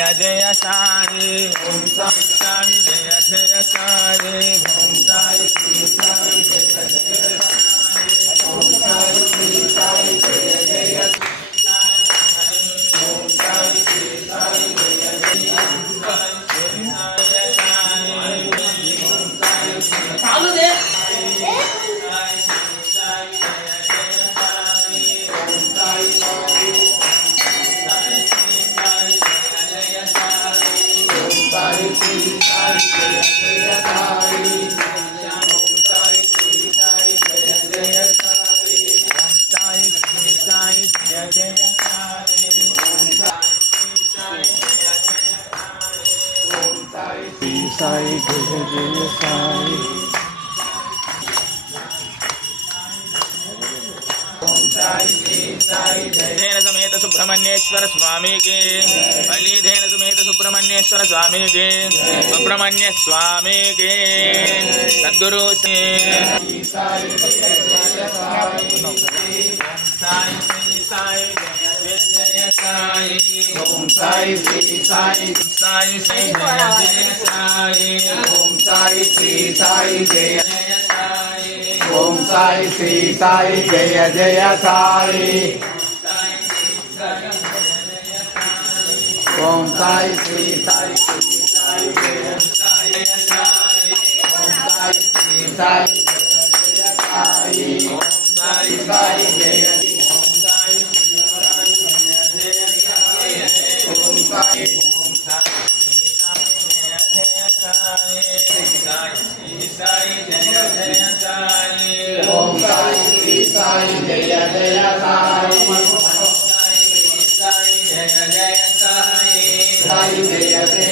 जय जय साई ओम साई साई जय जय साई ओम साई श्री साई जय जय साई ओम साई श्री साई जय जय ओम साई श्री साई जय जय चालू दे साई जय जय साई धेन समेत सुब्रह्मण्येश्वर स्वामी के बलि धेन समेत सुब्रह्मण्येश्वर स्वामी के सुब्रह्मण्य स्वामी के सद्गुरु से ओम साई श्री साई साई साई जय जय साई ओम साई श्री साई जय जय साई ओम साई श्री साई जय जय साई ओम साई श्री साई जय साई ओम साई श्री साई जय साई ओम साई साई जय ओम साई ओम साई ओम साई श्री साई जय जय साई साई जय जय